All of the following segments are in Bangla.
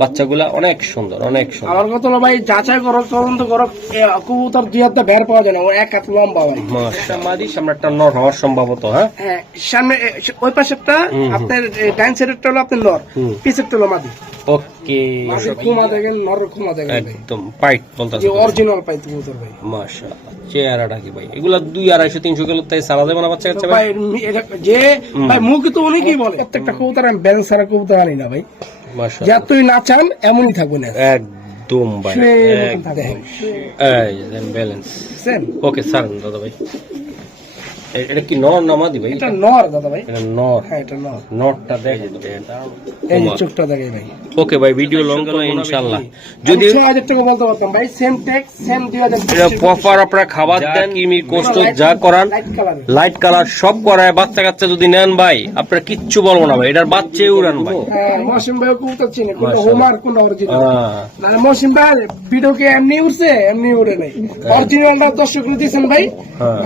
বাচ্চাগুলা অনেক সুন্দর, অনেক সুন্দর। আমার কথা হলো ভাই, যাচাই করো, তদন্ত করো, কবুতর 2 হাতে বের পাওয়া যায় না, ও 1 হাত লম্বা ভাই। মাশাআল্লাহ, মাদি সামনে একটা নর হওয়ার সম্ভবত। হ্যাঁ হ্যাঁ, সামনে ওই পাশেরটা আপনার ডাইন সাইডেরটা হলো আপনার নর, পিছেরটা হলো মাদি। ওকে, কুমা দেখেন, নর কুমা দেখেন ভাই, একদম পাইট বলতাছে, যে অরিজিনাল পাই কবুতর ভাই। মাশাআল্লাহ। চেহারাটা কি ভাই, এগুলা 200-250-300 কিলো তাই সারা দেবে না বাচ্চা কাচ্চা ভাই? ভাই এটা যে ভাই মুখ তো অনেকেই বলে, প্রত্যেকটা কবুতর আমি ব্যালেন্স ছাড়া কবুতর আনি না ভাই, মাশাআল্লাহ, যা তুই না চান এমনই থাকবো না, একদম ভাই, একদম। এই দেন ব্যালেন্স। ওকে স্যার, দাদা ভাই এটা কি নর না মাদি ভাই? এটা নর দাদা ভাই, এটা নর। হ্যাঁ এটা নর। নরটা দেখেন, এই যে চোখটা দেখেন ভাই। ওকে ভাই, ভিডিও লং করব ইনশাআল্লাহ। যদি 6000 টাকা বলতে পারতাম ভাই, সেম ট্যাক্স সেম 2000 এটা প্রপার আপনারা খাবার দেন, কিমি কষ্ট যা করান, লাইট কালার সব করায়, বাচ্চা কাচ্চা যদি নেন ভাই আপনারা কিচ্ছু বলবো না ভাই, এটার বাচ্চাই উড়ান ভাই। হ্যাঁ, মৌসুম ভাই কবুতর চিনে, কোনটা হোমার কোনটা অরিজিনাল। না মৌসুম ভাই ভিডিও কি এমনি উঠছে, এমনি উড়ে নাই, অরিজিনালটা দর্শক দিয়েছেন ভাই।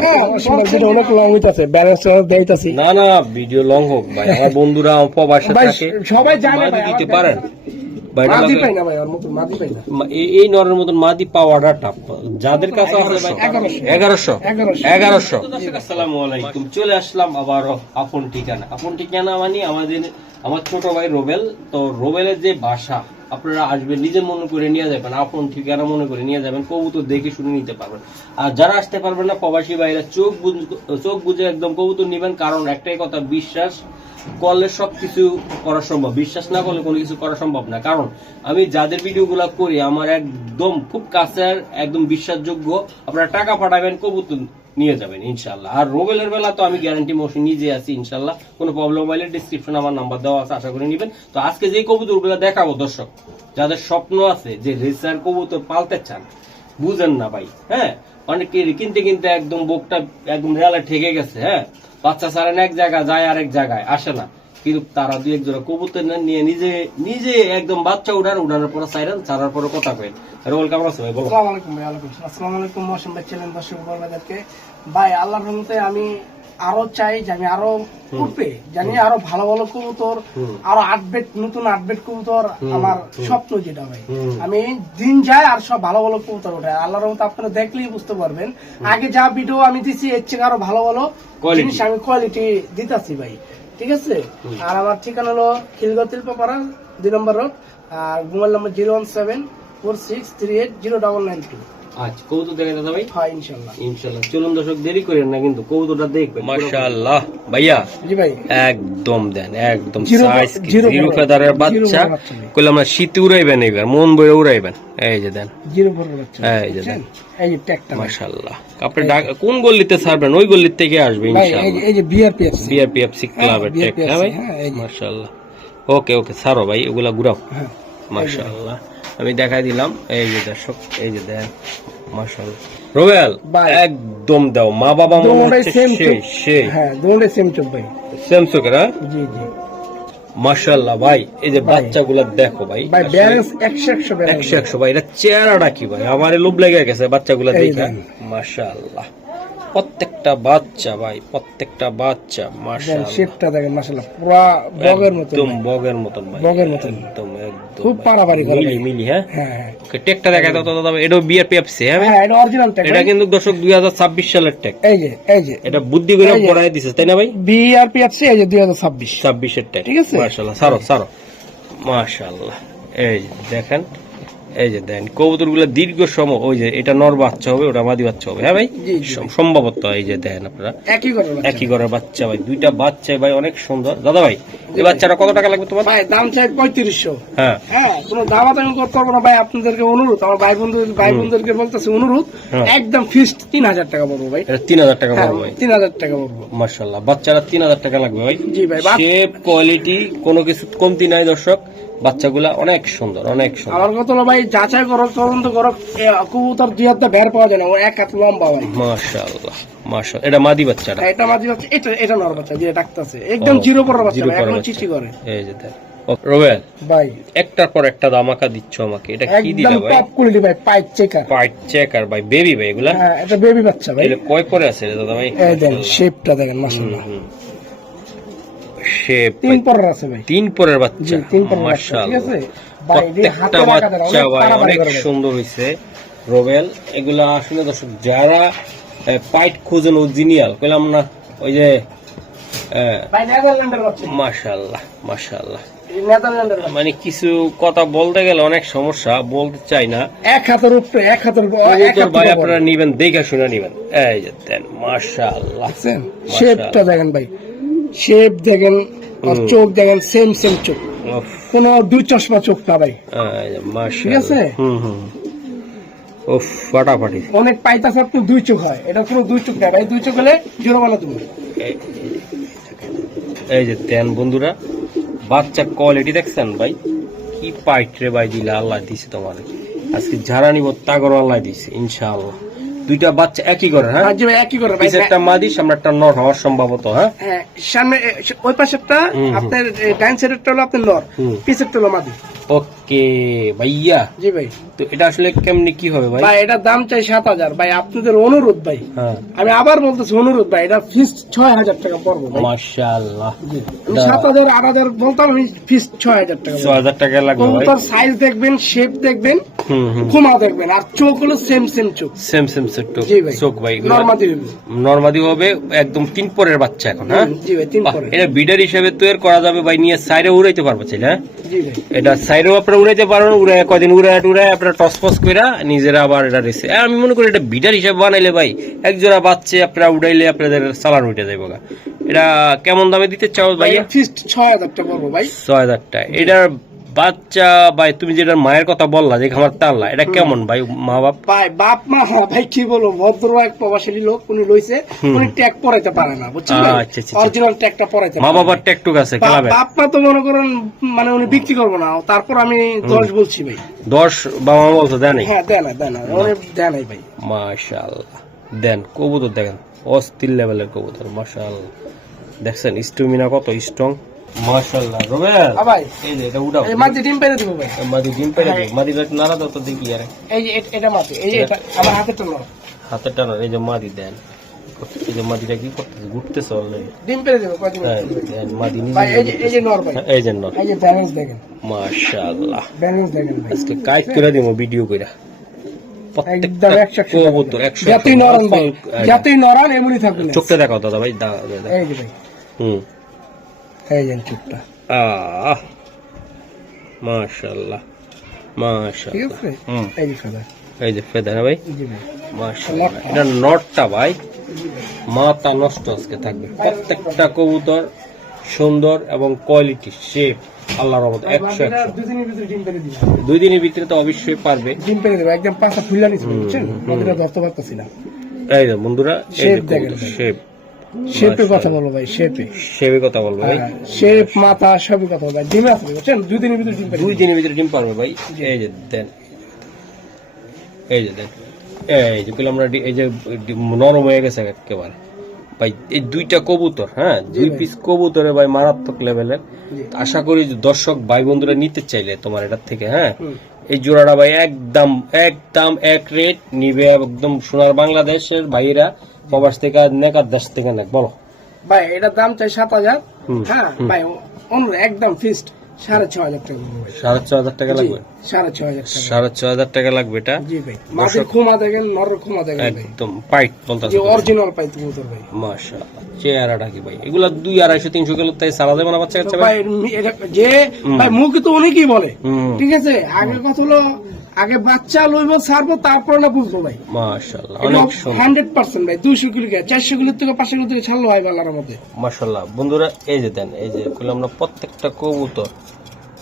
হ্যাঁ, মৌসুম ভাই ভিডিও অনেক লং হইতাছে, ব্যালেন্স দেইতাছি না না, ভিডিও লং হোক ভাই, আমার বন্ধুরা প্রবাসে ভাই, থাকে, সবাই জানে ভাই, দিতে পারেন ভাই। মাদি পাই না ভাই, আর মত মাদি পাই না, এই নরের মতন মাদি পাওয়াটা টাফ, যাদের কাছে আছে ভাই 1100। আসসালামু আলাইকুম, চলে আসলাম আবারও আপন ঠিকানা। আপন ঠিকানা মানে আমার ছোট ভাই রোবেল। তো রোবেলের যে ভাষা, আপনারা আসবেন নিজের মনে করে নিয়ে যাবেন, আপন ঠিকানা মনে করে নিয়ে যাবেন, কবুতর দেখে শুনে নিতে পারবেন। আর যারা আসতে পারবেন না, প্রবাসী ভাইরা চোখ বুঝে একদম কবুতর নিবেন, কারণ একটাই কথা, বিশ্বাস করলে সবকিছু করা সম্ভব, বিশ্বাস না করলে কোনো কিছু করা সম্ভব না। কারণ আমি যাদের ভিডিওগুলো করি আমার একদম খুব কাছের, একদম বিশ্বাসযোগ্য, আপনারা টাকা পাঠাবেন, কবুতর নিয়ে যাবেন ইনশাল্লাহ। আর রোবেলের বেলা তো আমি গ্যারান্টি মৌসুম নিজে আছি ইনশাল্লাহ, কোনো প্রবলেম হলে ডিসক্রিপশনে আমার নাম্বার দেওয়া আছে, আশা করে নিবেন। তো আজকে যে কবুতরগুলো দেখাবো দর্শক, যাদের স্বপ্ন আছে যে রেসার কবুতর পালতে চান, বুঝেন না ভাই, হ্যাঁ অনেকে কিনতে কিনতে একদম বুকটা একদম রেলা ঠেকে গেছে, হ্যাঁ বাচ্চা ছাড়েন এক জায়গায় যায় আরেক জায়গায় আসে না, কিন্তু তারা 2-1 জোড়া কবুতর নিয়ে নিজে একদম বাচ্চা উড়ানোর পরে ছাড়ার পরে কথা কয়। রোল কেমন আছে ভাই? আসসালামু আলাইকুম ভাই। আসসালামু আলাইকুম মৌসুম ভাই, চ্যানেল দর্শক বন্ধুদেরকে ভাই, আল্লাহর রহমতে আমি আরো চাই জানি আরো করবে, জানি আরো ভালো ভালো কবুতর, আরো নতুন আপডেট কবুতর, আমার স্বপ্ন যেটা ভাই, আমি দিন যায় আর সব ভালো ভালো কবুতর ওঠে। আল্লাহর রহমতে আপনারা দেখলেই বুঝতে পারবেন, আগে যা ভিডিও আমি দিছি এর থেকে আরো ভালো ভালো জিনিস আমি কোয়ালিটি দিতাছি ভাই, ঠিক আছে। আর আমার ঠিকানা হলো খিলগাঁও তিলপাপাড়া 2 নম্বর রোড, আর মোবাইল নাম্বার 01746380992। আচ্ছা, কবুতর দেখে দাদা ভাই? হ্যাঁ ইনশাআল্লাহ ইনশাআল্লাহ। চলুন দর্শক, দেরি করেন না কিন্তু কবুতরটা দেখবেন। মাশাআল্লাহ ভাইয়া, জি ভাই একদম দেন, একদম সাইজ জিরো ফেদারের বাচ্চা, কইলাম না শীতে উড়াইবেন, এবার মন বয়ে উড়াইবেন। এই যে দেন জিরো ফেদারের বাচ্চা, এই যে দেন, এই যে ট্যাগটা মাশাআল্লাহ। আপনি কোন গলিতে ছাড়বেন ওই গলির থেকে আসবে ইনশাআল্লাহ। এই যে বিআরপিএফসি ক্লাবের ট্যাগ, হ্যাঁ ভাই মাশাআল্লাহ। ওকে ওকে ছাড়ো ভাই, ওগুলা ঘুরাও। মাশাআল্লাহ, আমি দেখাই দিলাম। এই যে দর্শক, এই যে দেন মাশাআল্লাহ। রোবেল একদম দাও, মা বাবা মনে হচ্ছে সেই, হ্যাঁ দুটোই সেম চোখ ভাই, সেম চোখের। জি জি মাশাআল্লাহ ভাই, এই যে বাচ্চাগুলো দেখো ভাই, ভাই ব্যালেন্স 100 ভাই। এটা চেহারাটা কি ভাই, আমার লোভ লেগে গেছে বাচ্চাগুলো দেখে। মাশাআল্লাহ, প্রত্যেকটা বাচ্চা ভাই, প্রত্যেকটা বাচ্চা মাশাআল্লাহ। শেপটা দেখেন মাশাআল্লাহ, পুরো বগের মতো, একদম বগের মতন ভাই, বগের মতন, একদম খুব পারাপারি করে মিলি। হ্যাঁ হ্যাঁ, ওকে টেকটা দেখাই দাও তো দাদা ভাই। এটা বিআরপিএফসি, হ্যাঁ এটা অরিজিনাল ট্যাগ। এটা কিন্তু দর্শক 2026 সালের ট্যাগ। এই যে এটা বুদ্ধি করে পড়ায় দিছে, তাই না ভাই? বিআরপিএফসি এই যে 2026 এর ট্যাগ, ঠিক আছে। মাশাআল্লাহ, সারো মাশাআল্লাহ। এই যে দেখেন, এই যে দেন কবুতরগুলো দীর্ঘ সময়, ওই যে এটা নর বাচ্চা হবে, ওটা মাদি বাচ্চা হবে, হ্যাঁ ভাই সম্ভবত। এই যে দেন আপনারা একই ঘরের বাচ্চা ভাই, দুইটা বাচ্চা ভাই অনেক সুন্দর। দাদা ভাই এই বাচ্চাটা কত টাকা লাগবে তোমার? ভাই দাম চাই 3500। হ্যাঁ কোনো দামাদামি করতে পারবো না ভাই, আপনাদেরকে অনুরোধ, আমার ভাই বন্ধুদেরকে বলতেছে অনুরোধ, একদম ফিক্সড 3000 টাকা পড়বো ভাই। এটা 3000 টাকা পড়বে ভাই, 3000 টাকা পড়বো মাশাআল্লাহ। বাচ্চারা 3000 টাকা লাগবে ভাই। জি ভাই, শেপ কোয়ালিটি কোনো কিছু কমতি নাই দর্শক, বাচ্চাগুলা অনেক সুন্দর, অনেক সুন্দর। আমার কথা হলো ভাই, যাচাই করো, তদন্ত করো, কবুতর 2 হাতে বের পাওয়া যায় না, ও 1 হাত লম্বা ভাই। মাশাআল্লাহ মাশাআল্লাহ। এটা মাদি বাচ্চাটা? এটা মাদি বাচ্চা, এটা নর বাচ্চা, যে ডাকতেছে একদম জিরো পরের বাচ্চা, এখন চিঠি করে। এই যে দেখ রোবেল ভাই, একটার পর একটা ধামাকা দিচ্ছ আমাকে। এটা কি দিলা ভাই? টপ কোয়ালিটি ভাই, পাইট চেকার ভাই, বেবি ভাই এগুলা? হ্যাঁ এটা বেবি বাচ্চা ভাই। এটা কয় পরে আছে রে দাদা ভাই? এই দেন শেপটা দেখেন মাশাআল্লাহ, শেপ 3 পরের আছে ভাই, 3 পরের বাচ্চা, 3 পরের বাচ্চা, ঠিক আছে। ভাই এটি হাতে প্রত্যেকটা রাখা দেন, বাচ্চা অনেক ভাই তাড়াতাড়ি অনেক করে দেন। সুন্দর হয়েছে রোবেল। এগুলা আসলে দর্শক যারা পাইট খুঁজেন অরিজিনাল কইলাম না, ওই যে ভাই নেদারল্যান্ডের বাচ্চা, মাশাআল্লাহ মাশাআল্লাহ। এই নেদারল্যান্ডের বাচ্চা। মানে কিছু কথা বলতে গেলে অনেক সমস্যা, বলতে চাই না। এক হাতের উপরে, এক হাতের উপরে, এক কবুতর হাত ভাই থেকে আপনারা বড়। নিবেন, দেখে শুনে নিবেন। এই যে দেন মাশাআল্লাহ, দেখছেন? শেপটা দেখেন ভাই, শেপ দেখেন, আর চোখ দেখেন, সেম চোখ, উফ, কোন দুই চশমা চোখ না ভাই। এই যে মাশাআল্লাহ। ঠিক আছে? হুম। উফ, ফাটাফাটি। অনেক পাইতাছে আপনার দুই চোখ হয়, এটা কোনো দুই চোখ না ভাই, দুই চোখ হলে জোরমানা তুমি। এই যে দেন বন্ধুরা, বাচ্চা কোয়ালিটি দেখছেন ভাই, কি পাইট রে ভাই দিলে আল্লাহ দিছে তোমার। আজকে যারা নিব তাগর আল্লাহ দিছে ইনশাআল্লাহ। দুইটা বাচ্চা একই করে, হ্যাঁ জি ভাই একই করে ভাই। পিছেরটা মাদি, সামনেরটা নর হওয়ার সম্ভবত। হ্যাঁ হ্যাঁ, সামনে ওই পাশেরটা আপনার ডাইন সাইডেরটা হলো আপনার নর, পিছেরটা হলো মাদি। ওকে ভাইয়া, জি ভাই। তো এটা আসলে কেমনি কি হবে ভাই? ভাই এটার দাম চাই 7,000 ভাই, আপনাদের অনুরোধ ভাই, হ্যাঁ আমি আবার বলতেছি অনুরোধ ভাই, এটা ফিক্সড 6,000 টাকা পড়বে ভাই। মাশাআল্লাহ। আমি 7,000 8,000 বলতাম, আমি ফিক্সড 6,000 টাকা। 6,000 টাকা লাগবে ভাই। কবুতর সাইজ দেখবেন, শেপ দেখবেন, হুম খুমা দেখবেন, আর চোখ হলো সেম চোখ। সেম সেট জি ভাই। চোখ ভাই, নরমাদি হবে। নরমাদি হবে একদম 3 পরের বাচ্চা এখন। হ্যাঁ জি ভাই, 3 বাহ, পরে। এটা বিডার হিসেবে তৈরি করা যাবে ভাই, নিয়ে সাইডে উড়াইতে পারবে চাইলে। হ্যাঁ জি ভাই। এটা সাইডেও আপনারা উড়াইতে পারবেন, উড়ে কদিন উড়ে আপনারা টসপস করে নিজেরা আবার এটা রেসে। আমি মনে করি এটা বিডার হিসেবে বানাইলে ভাই এক জোড়া বাচ্চা আপনারা উড়াইলে আপনাদের চালান উঠে যাইব। এটা কেমন দামে দিতে চাও ভাই? ফিক্সড 6,000 টাকা পড়বে ভাই। 6,000 টাকা। এটার বাচ্চা ভাই, তুমি যেটা মায়ের কথা বললা যে আমার তাল্লা, এটা কেমন ভাই মা বাপ? ভাই বাপ মা, ভাই কি বলবো, ভদ্র এক প্রবাসী লোক, উনি লইছে, উনি ট্যাগ পরাইতে পারে না, বুঝছেন ভাই? আচ্ছা। অরিজিনাল ট্যাগটা পরাইতে মা পারে না। বাবার টেকটুক আছে বাপ খেলাবে? বাপ মা তো মনে করেন মানে উনি বিক্রি করবো না, তারপর আমি 10 বলছি ভাই। 10 বাবা মা বলতো দেয় নাই? হ্যাঁ দেয় না, উনি দেয় নাই ভাই। মাশাআল্লাহ। দেন কবুতর দেখেন, অস্থির লেভেলের কবুতর মাশাআল্লাহ। দেখছেন স্ট্যামিনা কত স্ট্রং মাশাআল্লাহ। রোবেল ভাই এই যে এটা উড়াও, এই মাঝে ডিম পেরে দিব ভাই। মাদি ডিম পেড়ে দিই, মাদি লাট নাড়া দাও তো দেখি। আরে এই যে এটা মাঝে, এই যে এটা আমার হাতে তো নয়, হাতের টানা, এই যে মাদি দেন, এই যে মাদিটা কি করতেছে, ঘুরতেছে অলরেডি। ডিম পেরে দিব কয়দিন। দেন মাদি ভাই নিজে এই যে নর ভাই, এই যে নর। এই যে ব্যালেন্স দেখেন, মাশাআল্লাহ। ব্যালেন্স দেখেন ভাই, আজকে কাইট করে দিব ভিডিও কইরা। প্রত্যেকটা একদম 100 কবুতর 100। যতই নরম ভাই, যতই নরম এমনই থাকবে না। চোখটা দেখাও দাদা ভাই, এই যে ভাই, হুম এই যে চোখটা, মাশাআল্লাহ ঠিক মাশাআল্লাহ। আছে? হুম এই যে ফেদার, এই যে ফেদা না ভাই, জি ভাই। মাশাআল্লাহ। এটা নটটা ভাই মাথা নষ্ট আজকে থাকবে। প্রত্যেকটা কবুতর সুন্দর এবং কোয়ালিটি শেপ আল্লাহর রহমতে 100 এটা 2 দিনের ভিতরে ডিম পেরে দিব, 2 দিনের ভিতরে তো অবশ্যই পারবে। ডিম পেরে দেব, একদম পাঁচটা ফুলা নিছি বুঝছেন, মাদিটা ধরতে পারতাছি না। এই যে বন্ধুরা, এই যে Shape দেখেন কবুতর ভাই। শেপ, শেপের কথা বলো ভাই, শেপে, শেপের কথা বলবো ভাই। শেপ মাথা সবই কথা বলো ভাই, ডিম আছে বুঝছেন, 2 দিনের ভিতরে ডিম পেরে 2 দিনের ভিতরে ডিম পারবে ভাই। এই যে দেন, এই যে দেন, এই যে আমরা এই যে নরম হয়ে গেছে একেবারে ভাই। এই দুইটা কবুতর, হ্যাঁ 2 পিস কবুতরে ভাই মারাত্মক লেভেলের। আশা করি যে দর্শক ভাই বন্ধুরা নিতে চাইলে তোমার এটার থেকে, হ্যাঁ এই জোড়াটা ভাই একদম এক রেট নিবে একদম সোনার বাংলাদেশের ভাইরা, প্রবাস থেকে নেকার দেশ থেকে না। বলো ভাই, এটার দাম চাই 7,000। হুম, হ্যাঁ ভাই, অনুরোধ একদম ফিক্সড 6,500 টাকা বলবো ভাই। 6,500 টাকা লাগবে। 6,500 টাকা। 6,500 টাকা লাগবে এটা। জি ভাই, মাছের খুমা দেখেন, নরের খুমা দেখেন ভাই, একদম পাইট বলতাছে যে অরিজিনাল পাই কবুতর ভাই। মাশাআল্লাহ। চেহারাটা কি ভাই, এগুলা 2, 250, 300 কিলো তাই সারা দেবে না বাচ্চা কাচ্চা ভাই? ভাই এটা যে ভাই মুখে তো অনেকেই বলে, হুম, ঠিক আছে, আগে কথা হলো আগে বাচ্চা লইব ছাড়বো, তারপর না বুঝবো ভাই। মাশাআল্লাহ অনেক সুন্দর 100% ভাই, 200 কিলো 400 কিলো থেকে 500 কিলো থেকে ছাড়লো ভাই বাংলার মধ্যে। মাশাআল্লাহ। বন্ধুরা এই যে দেন, এই যে বললাম না প্রত্যেকটা কবুতর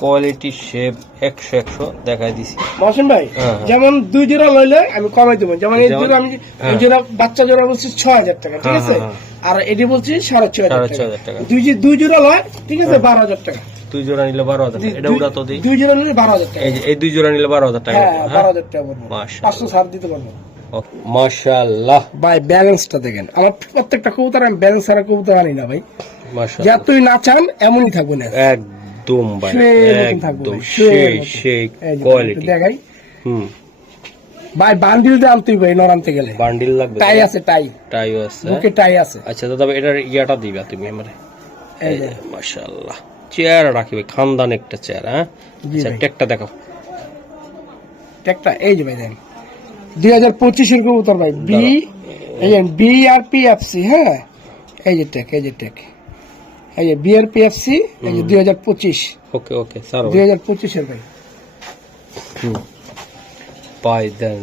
কোয়ালিটি শেপ 100 দেখাই দিছি। মহসিন ভাই, হ্যাঁ। যেমন 2 জোড়া লইলে আমি কমাই দেবো, যেমন এই যেমন- জোড়া আমি হ্যাঁ। এই জোড়া বাচ্চা জোড়া বলছি 6,000 টাকা, ঠিক হ্যাঁ, আছে, হ্যাঁ, আর এটি বলছি 6,500 6,500 টাকা। টাকা। 2 জোড়া লয়, ঠিক আছে, 12,000 টাকা। 2 জোড়া নিলে 12,000 টাকা। এটা উড়া তো দিই। 2 জোড়া নিলে 12,000 টাকা। এই যে এই 2 জোড়া নিলে 12,000 টাকা। হ্যাঁ, হ্যাঁ 12,000 টাকা পড়বে, মাশাআল্লাহ। 500 ছাড় দিতে পারবো। মাশাআল্লাহ ভাই ব্যালেন্সটা দেখেন, আমার প্রত্যেকটা কবুতর আমি ব্যালেন্স ছাড়া কবুতর আনি না ভাই, মাশাআল্লাহ যতই না চান এমনই থাকবে না, একদম ভাই, শুয়ের মতন থাকবে একদম ভাই, শুয়ের মতন। সেই এই যে কোয়ালিটি। একটু দেখাই হুম, ভাই, বান্ডিল দিয়ে আনতেই ভাই নর আনতে গেলে বান্ডিল লাগবে, টাই আছে, টাইও আছে। বুকে টাই আছে। আচ্ছা দাদা এটার ইয়াটা দিবা তুমি আমারে। এই এই যে যে মাশাআল্লাহ চেহারা রাখি ভাই, খানদান একটা চেহারা। হ্যাঁ জি আচ্ছা, ভাই। টেকটা দেখো। ট্যাগটা এই যে ভাই দেন 2025 কবুতর ভাই, এই যে BRPFC। হ্যাঁ এই যে ট্যাগ, এই যে ট্যাগ, এই যে BRPFC, এই যে 2025। ওকে ওকে স্যার 2025 ভাই। ভাই দেন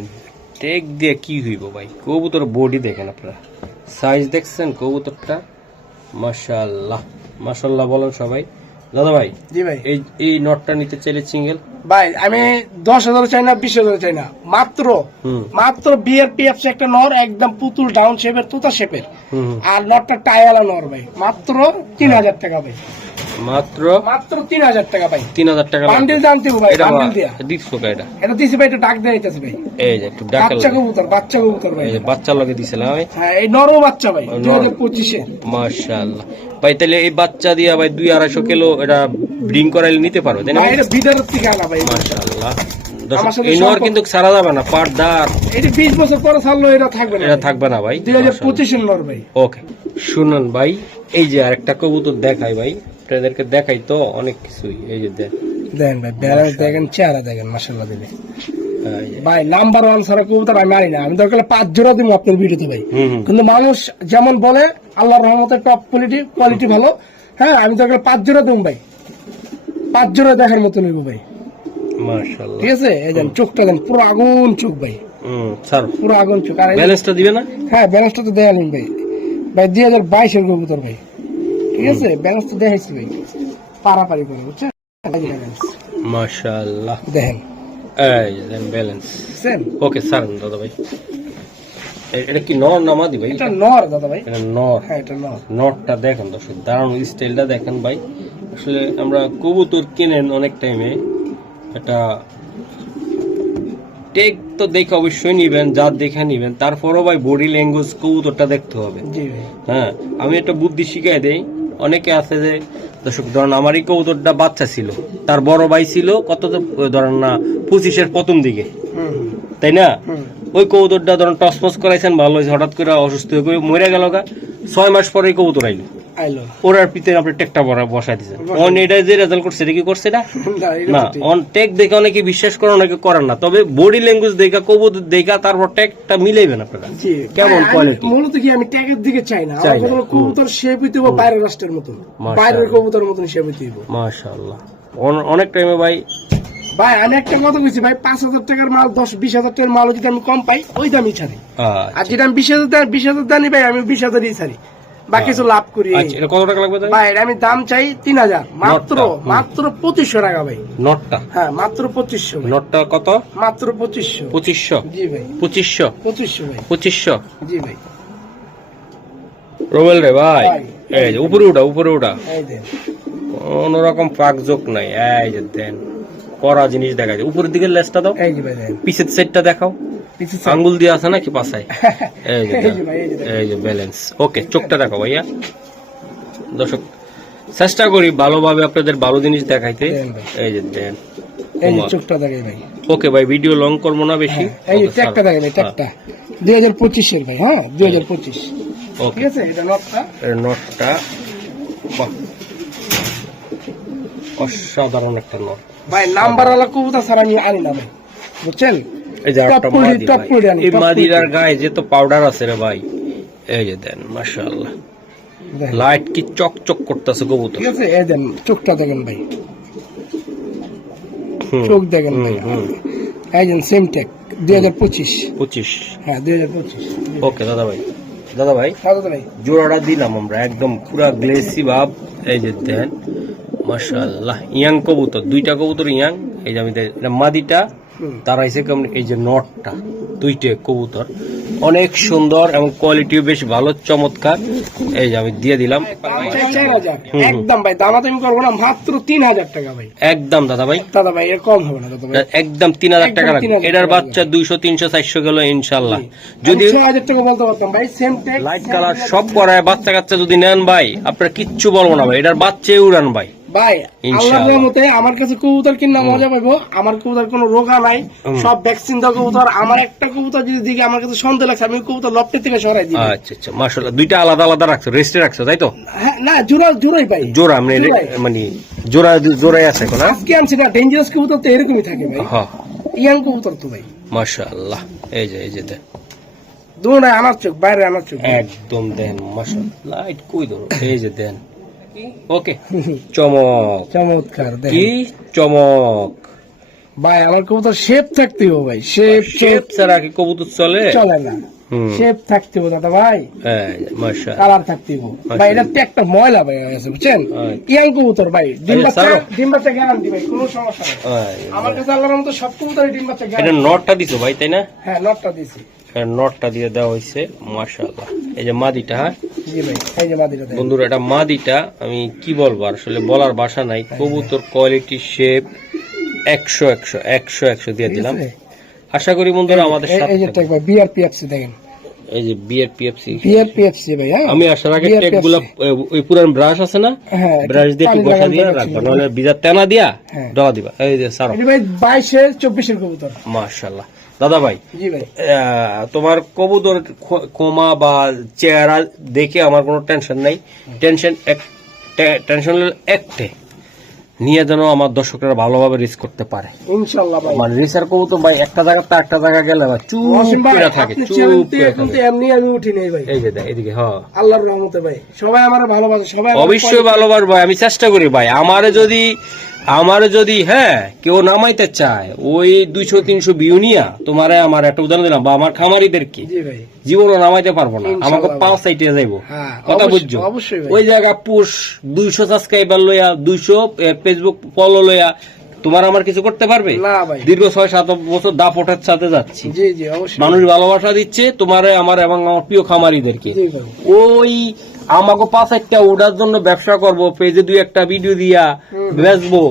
টেক দিয়ে কি হইব ভাই, কবুতর বডি দেখেন আপনারা, সাইজ দেখছেন কবুতরটা, মাশাআল্লাহ মাশাআল্লাহ বলেন সবাই। দাদা ভাই জি ভাই। এই নটটা নিতে চাইলে সিঙ্গেল ভাই আমি 10,000 চাই না, 20,000 চাই না, মাত্র BRPFC একটা নর, একদম পুতুল ডাউন শেপের, তুতা শেপের, আর নরটা টাইওয়ালা নর ভাই, মাত্র 3,000 টাকা ভাই, মাত্র মাত্র 3,000 টাকা ভাই। 3,000 টাকা বান্ডিল জানতে ভাই, বান্ডিল দিয়া দিচ্ছো কা এটা? এটা দিছি ভাই, একটু ডাক দিয়ে নিতেছে ভাই। এই যে একটু ডাকাল, বাচ্চা কবুতর ভাই। এই যে বাচ্চা লগে দিছিলাম আমি। হ্যাঁ এই নরম বাচ্চা ভাই, 2025 এর। মাশাআল্লাহ ভাই, তাহলে এই বাচ্চা দিয়া ভাই 200-250 কিলো এটা ব্রিং করাইলে নিতে পারো, তাই না? ভাই এটা বিদারের থেকে আনা ভাই। মাশাআল্লাহ। আমার সাথে এই নর কিন্তু ছাড়া যাবে না, পাটদার এটা 20 বছর পরে ছাড়লো, এটা থাকবে না, এটা থাকবে না ভাই। 2025 এর নর ভাই। ওকে শুনুন ভাই, এই যে আরেকটা কবুতর দেখাই ভাই, আপনাদেরকে দেখাই তো অনেক কিছুই। এই যে দেখেন ভাই, ব্যালেন্স দেখেন, চেহারা দেখেন, মাশাআল্লাহ দিলে এই যে। ভাই নাম্বার 1 সারা কবুতর আমি মারি না, আমি দরকার 5 জোড়া দিব আপনার ভিডিওতে ভাই। কিন্তু মানুষ যেমন বলে আল্লাহর রহমতে টপ কোয়ালিটি ভালো, হ্যাঁ আমি দরকার 5 জোড়া দেব ভাই, 5 জোড়া দেখার মতো নেব ভাই, মাশাআল্লাহ। ঠিক আছে? এই দেন চোখটা দেন, পুরো আগুন চোখ ভাই, স্যার পুরো আগুন চোখ। আর ব্যালেন্সটা দিবে না? হ্যাঁ ব্যালেন্সটা তো দেয়া নেই ভাই, ভাই 2022 এর কবুতর ভাই, ঠিক আছে? ব্যালেন্স তো দেখাইছি ভাই, পারাপারি করে, বুঝছেন? মাশাআল্লাহ দেখেন এই যে দেন ব্যালেন্স। সেম ওকে স্যার দাদা ভাই, এটা কি নর না মাদি ভাই? এটা নর দাদা ভাই, এটা নর। হ্যাঁ এটা নর। নটটা দেখেন দর্শক, দারুণ স্টাইলটা দেখেন ভাই। আসলে আমরা কবুতর কিনেন অনেক টাইমে, এটা টেক তো দেখে অবশ্যই নিবেন, যা দেখে নিবেন, তারপরও ভাই বডি ল্যাঙ্গুয়েজ কবুতরটা দেখতে হবে। জি ভাই। হ্যাঁ আমি একটা বুদ্ধি শিখাই দেই, অনেকে আছে যে দর্শক ধরেন আমারই কবুতরটা বাচ্চা ছিল, তার বড় ভাই ছিল কত ধরেন না 25-এর প্রথম দিকে, তাই না? ওই কবুতরটা ধরেন টসমস করাইছেন, ভালো হয়েছে, হঠাৎ করে অসুস্থ হয়ে মরে গেল গা, 6 মাস পরে কবুতর আইলো, ওর আর পিতে আপনি টেকটা বসাই দিচ্ছেন। অন এটা যে রেজাল্ট করছে এটা কি করছে এটা না, অন টেক দেখে অনেকে বিশ্বাস করে, অনেকে করেন না, তবে বডি ল্যাঙ্গুয়েজ দেখা কবুতর দেখা তারপর টেকটা মিলাইবেন আপনারা কেমন কোয়ালিটি। মূলত কি আমি ট্যাগের দিকে চাই না, আমার কোনো কবুতর শেপ হইতে হবে বাইরের রাষ্ট্রের মতো, বাইরের কবুতর মতন শেপ হইতে হবে। মাশাআল্লাহ অনেক টাইমে ভাই, ভাই আমি একটা কথা বলছি ভাই, 5,000 টাকার মাল 10-20,000 টাকার মাল যদি আমি কম পাই ওই দামই ছাড়ি, আর যেটা আমি 20,000 দানি ভাই আমি 20,000ই ছাড়ি, বা কিছু লাভ করি। এটা কত টাকা লাগবে ভাই আমি দাম চাই 3,000, মাত্র 2500 টাকা ভাই নটটা। হ্যাঁ মাত্র 2500 ভাই। নটটা কত? মাত্র 2500। 2500? জি ভাই 2500? 2500 ভাই। 2500? জি ভাই। রোবেল রে ভাই, এই যে উপরে উঠা, এই দেন কোন রকম পাক যোগ নাই, এই যে দেন করা জিনিস দেখা যায়। উপরের দিকে লেজটা দাও, এই যে ভাই দেন পিছের সাইডটা দেখাও, আঙ্গুল দিয়ে আছে নাকি পাছায়? এই যে এই যে ব্যালেন্স। ওকে চোখটা দেখো ভাইয়া, দর্শক চেষ্টা করি ভালোভাবে আপনাদের ভালো জিনিস দেখাইতে। এই যে দেন, এই যে চোখটা দেখে ভাই। ওকে ভাই ভিডিও লং করবো না বেশি। এই যে ট্যাগটা দেখে ভাই, ট্যাগটা 2025 এর ভাই, হ্যাঁ 2025। ওকে ঠিক আছে? এটা নটটা, এর নটটা বাহ অসাধারণ একটা নট ভাই নাম্বার ওয়ালা কবুতর ছাড়া আমি আনি না ভাই, বুঝছেন? এই যে একটা মাদি টপ ভাই, কোয়ালিটি আনি, এই মাদিরার গায়ে যে তো পাউডার আছে রে ভাই, এই যে দেন মাশাআল্লাহ, লাইট কি চকচক করতেছে কবুতর। ঠিক আছে? এই দেন চোখটা দেখেন ভাই, চোখ দেখেন ভাই, এই দেন সেম ট্যাগ 2025। হ্যাঁ 2025। ওকে দাদা ভাই দাদা ভাই জোড়াটা দিলাম আমরা একদম পুরা গ্লেসি ভাব। এই যে দেন মাশাআল্লাহ, ইয়াং কবুতর, দুইটা কবুতর ইয়াং। এই যে আমি এটা মাদিটা, তার হয়েছে কেমন, এই যে নটটা, দুইটা কবুতর অনেক সুন্দর এবং কোয়ালিটিও বেশ ভালো, চমৎকার। এই যে আমি দিয়ে দিলাম একদম ভাই, দামাদামি করবো না, মাত্র 3,000 টাকা ভাই, একদম দাদা ভাই এর কম হবে না দাদা ভাই, একদম 3,000 টাকা লাগবে। এটার বাচ্চা 200, 300, 400 গেল ইনশাল্লাহ। যদি 6,000 টাকা বলতে পারতাম ভাই, সেম ট্যাগ লাইট কালার সব করায় বাচ্চা কাচ্চা যদি নেন ভাই আপনার কিচ্ছু বলবো না ভাই, এটার বাচ্চা উড়ান ভাই, ভাই ইনশাআল্লাহ। আল্লাহর রহমতে আমার কাছে কবুতর কিনা মজা পাবো। আমার কবুতর কোনো রোগা নাই, সব ভ্যাকসিন দেওয়া কবুতর। আমার একটা কবুতর যদি দিকে আমার কাছে সন্দেহ লাগছে, আমি কবুতর লপটে থেকে সরাই দিই। আচ্ছা আচ্ছা, মাশাআল্লাহ। দুইটা আলাদা আলাদা রাখছো, রেস্টে রাখছো, তাই তো? হ্যাঁ, না জোড়াই পাই। জোড়া মানে জোড়াই আছে এখন? আজকে আনছি না, ডেঞ্জারাস কবুতর তো এরকমই থাকে ভাই, হ্যাঁ, ইয়াং কবুতর তো ভাই। মাশাআল্লাহ। এই যে দেন, দোনায় আনার চোখ, বাইরে আনার চোখ। একদম দেন, মাশাআল্লাহ। লাইট কই ধরো, এই যে দেন। ওকে, চমক, চমৎকার দেখ কি চমক। ভাই। আমার কবুতর শেপ থাকতে হবে ভাই, শেপ শেপ ছাড়া কি কবুতর চলে? চলে না, শেপ থাকতে হবে দাদা ভাই, মাশাআল্লাহ। কালার থাকতে হবে ভাই। এটা তো একটা ময়লা ভাই হয়ে গেছে, বুঝছেন? ইয়াং কবুতর ভাই, ডিম বাচ্চা গ্যারান্টি ভাই, কোনো সমস্যা নেই। আমার কাছে আল্লাহর মতো সব কবুতরই ডিম বাচ্চা এটা গ্যারান্টি। নটটা দিছো ভাই, তাই না? হ্যাঁ, নটটা দিছি। নটটা দিয়ে দেওয়া হয়েছে, মাশাআল্লাহ। এই যে মাদিটা, হ্যাঁ জি ভাই, এই যে মাদিটা দেন। বন্ধুরা, এটা মাদিটা। আমি কি বলবো, আসলে বলার ভাষা নাই। কবুতর কোয়ালিটি, শেপ 100 দিয়ে দিলাম। আশা করি বন্ধুরা আমাদের সাথে এই যে ট্যাগ ভাই, বিআরপিএফসি দেখেন, এই যে বিআরপিএফসি ভাই। হ্যাঁ, আমি আসার আগে ট্যাগগুলো, ওই পুরান ব্রাশ আছে না, হ্যাঁ, ব্রাশ দিয়ে একটু বসা দিয়ে রাখবা, নাহলে বিজার তেনা দিয়া ডলা দিবা। এই যে সারো, এটা ভাই 22-24 কবুতর। মাশাআল্লাহ। দাদা ভাই, জি ভাই, তোমার কবুতর কমা বা চেহারা দেখে আমার কোনো টেনশন নাই। টেনশন একটে নিয়ে যেন আমার দর্শকরা ভালোভাবে রিস করতে পারে ইনশাআল্লাহ ভাই। মানে রিসার কবুতর ভাই একটা জায়গা তো একটা জায়গা গেলে ভাই চুপ করে থাকে, চুপ করে থাকে। এমনি আমি উঠি নাই ভাই, এই যে দেখ, এদিকে, হ্যাঁ, আল্লাহর রহমতে ভাই। সবাই আমার ভালোবাসে, সবাই আমার অবশ্যই ভালোবাসবো ভাই। আমি চেষ্টা করি ভাই, আমারে যদি হ্যাঁ কেউ নামাইতে চায়, ওই 200-300 ভিউ নিয়া, তোমারে আমার একটা উদাহরণ দিলাম, বা আমার খামারিদেরকে জি ভাই, জীবনও নামাইতে পারবো না, ইনশাআল্লাহ আমাকে ভাই। 5 সাইটে যাইবো। হ্যাঁ, কথা অবশ্যই, বুঝছো? অবশ্যই ভাই। ওই জায়গা পুশ 200 সাবস্ক্রাইবার লইয়া, 200 ফেসবুক ফলো লইয়া তোমার আমার কিছু করতে পারবে না ভাই। দীর্ঘ 6-7 বছর দাপটের সাথে যাচ্ছি, জি অবশ্যই। মানুষ ভালোবাসা দিচ্ছে তোমারে আমার এবং আমার প্রিয় খামারিদেরকে। জি ভাই, ওই আমাকে 5-8টা উড়ার জন্য ব্যবসা করব, পেজে 2-1টা ভিডিও দিয়া বেচবো।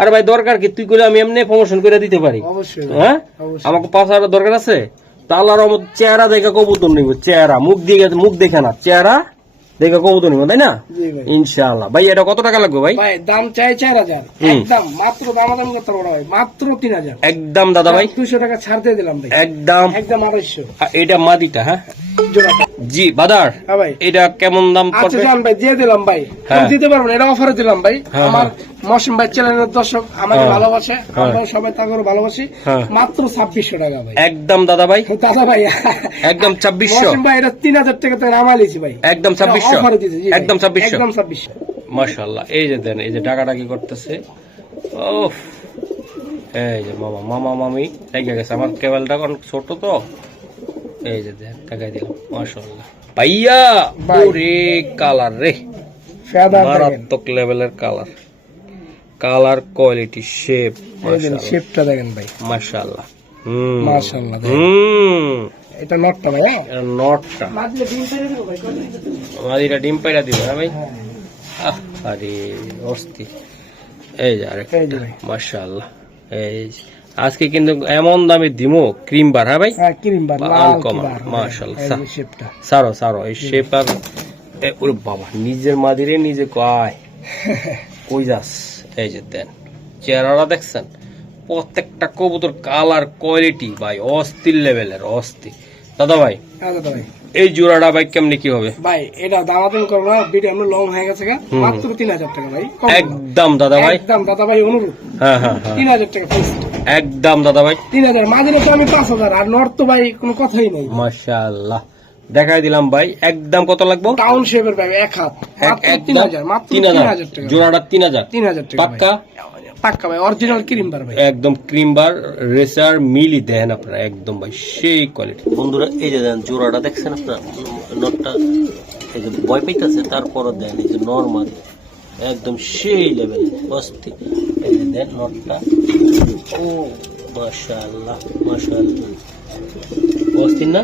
আরে ভাই দরকার কি, তুই করে আমি এমনি প্রমোশন করে দিতে পারি। অবশ্যই ভাই, হ্যাঁ, অবশ্যই। আমাকে 5,000 দরকার আছে, তা আল্লাহর রহমত চেহারা দেখে কবুতর নিব। চেহারা, মুখ দেখে না, চেহারা দেখে কবুতর নিব, তাই না? জি ভাই, ইনশাআল্লাহ। ভাই এটা কত টাকা লাগবে ভাই? ভাই দাম চাই 4000, একদম মাত্র দামাদাম করতে পারবো ভাই, মাত্র 3000 একদম দাদা ভাই, 200 টাকা ছাড় দিয়ে দিলাম ভাই, একদম। একদম 250 এটা মাদিটা, হ্যাঁ জোড়াটা। জি বাদার, হ্যাঁ ভাই, এটা কেমন দাম আচ্ছা পড়বে? জান ভাই, দিয়ে দিলাম ভাই, হ্যাঁ। দিতে পারবো না, এটা অফারে দিলাম ভাই। হ্যাঁ, আমার মৌসুম ভাই চ্যানেলের দর্শক আমাকে হ্যাঁ। ভালোবাসে, হ্যাঁ। আমরাও সবাই তাকে ভালোবাসি। হ্যাঁ। মাত্র 2600 টাকা ভাই, একদম দাদা ভাই, দাদা ভাই, একদম 2600। মৌসুম ভাই এটা 3000 টাকা তো নামা লিছি ভাই, একদম 2600, অফারে দিতে। জি ভাই, একদম 2600, একদম 2600। মাশাআল্লাহ। এই যে দেন, এই যে ডাকাডাকি করতেছে, ওফ, এই যে মামা মামি লেগে গেছে। আমার কেবলটা অনেক ছোট তো, এই যে দেন টাকাই দিলাম, মাশাআল্লাহ। ভাইয়া ভাই। ওরে কালার রে, ফেদার দেখেন, মারাত্মক লেভেলের কালার কোয়ালিটি, শেপ, এই যে শেপটা দেখেন ভাই, মাশাআল্লাহ। মাশাআল্লাহ দেখেন। এটা নটটা ভাই, হ্যাঁ? এটা নটটা, মাঝে ডিম পেরে দেবো ভাই, কত দিতে? আমাদের ডিম পাইরা দিবে না ভাই? হ্যাঁ, আরে অস্থি। এই যে আরেকটা, এই যে ভাই। মাশাআল্লাহ। এই যে, আজকে কিন্তু এমন দামে দিমো ক্রিম বার, হ্যাঁ ভাই, হ্যাঁ, ক্রিম বার, লাল আনকমন, কিবার, মাশাআল্লাহ। এই যে শেপটা। সারো এই শেপ আর ওরে বাবা, নিজের মাদিরে নিজে কয় কই যাস। এই যে দেন, চেহারাটা দেখছেন, প্রত্যেকটা কবুতর কালার কোয়ালিটি ভাই অস্থির লেভেলের, অস্থির। দাদা ভাই, হ্যাঁ দাদা ভাই, এই জোড়াটা ভাই কেমনি কি হবে? ভাই এটা দামাদাম করবো না, ভিডিও আমরা লং হয়ে গেছে, মাত্র 3000 টাকা ভাই, কম না। একদম দাদা ভাই, একদম দাদা ভাই, অনুরোধ, হ্যাঁ 3000 টাকা ফিক্সড, একদম দাদা ভাই, 3000। মাঝে তো আমি 5000, আর নর্থ তো ভাই কোনো কথাই নেই। মাশাআল্লাহ। দেখাই দিলাম ভাই, একদম কত লাগবে? টাউন শেপের ভাই, এক হাত, মাত্র 3000, মাত্র 3000 টাকা, জোড়াটা 3000, 3000 টাকা পাক্কা, পাক্কা ভাই, অরিজিনাল ক্রিম বার ভাই, একদম ক্রিম বার রেসার মিলি দেন আপনারা, একদম ভাই সেই কোয়ালিটি। বন্ধুরা এই যে দেন, জোড়াটা দেখছেন আপনারা, নটটা এই যে ভয় পাইতেছে, তারপরও দেন এই যে নরমাল একদম সেই লেভেল অস্থির। এই যে দেন নটটা, ও মাশাআল্লাহ অস্থির না?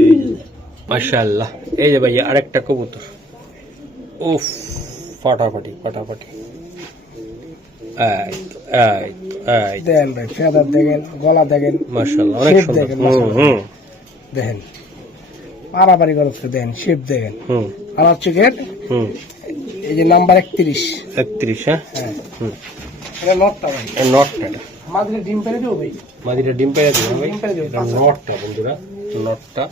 এই যে দেন মাশাআল্লাহ। এই যে ভাই আরেকটা কবুতর, উফ, ফাটাফাটি। দেন ভাই, ফেদার দেখেন, গলা দেখেন, মাশাআল্লাহ, অনেক শেপ সুন্দর। দেখেন, মাশাআল্লাহ। দেখেন পারাপারি করছে, দেন শেপ দেখেন, আমার চোখের এই যে নাম্বার 31। 31, হ্যাঁ? হ্যাঁ, হুম। এটা নটটা ভাই। এই নটটা এটা। মাদিটা ডিম পেড়ে দেবো ভাই। মাদিটা ডিম পেড়ে দেবো ভাই। ডিম পেড়ে দেবো, এটা নটটা বন্ধুরা, নটটা।